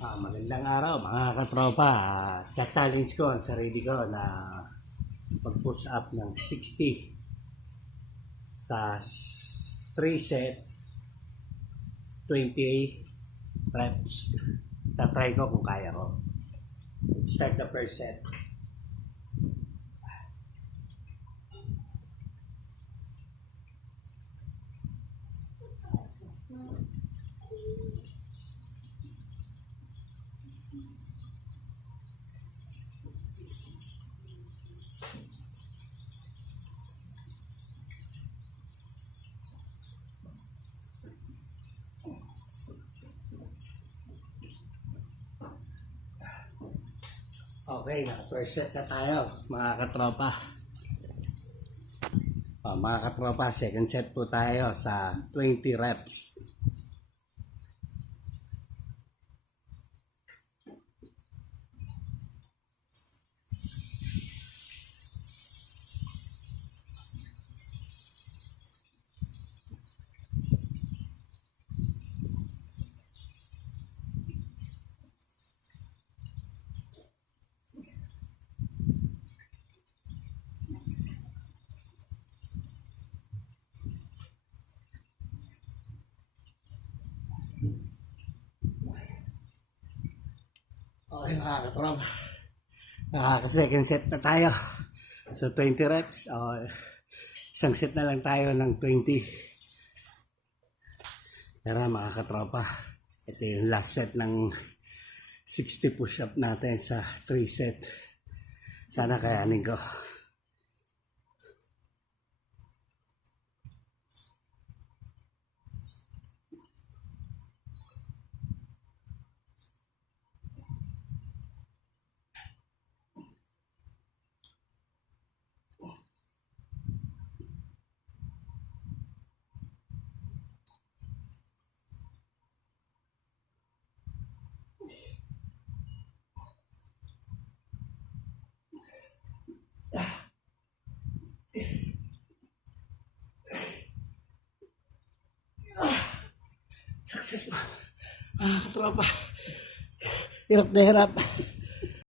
Magandang araw mga katropa. Challenge ko ang sarili ko na mag-push up ng 60 sa 3 set 28 reps. Tatry ko kung kaya ko. Start the first set. Okay, first set na tayo mga katropa. Mga katropa, second set po tayo sa 20 reps. Okay mga katropa, second set na tayo. So 20 reps, isang set na lang tayo ng 20. Tara mga katropa, ito yung last set ng 60 push-up natin sa 3 set. Sana kayanin ko. Success po. Katropa. Hirap na hirap.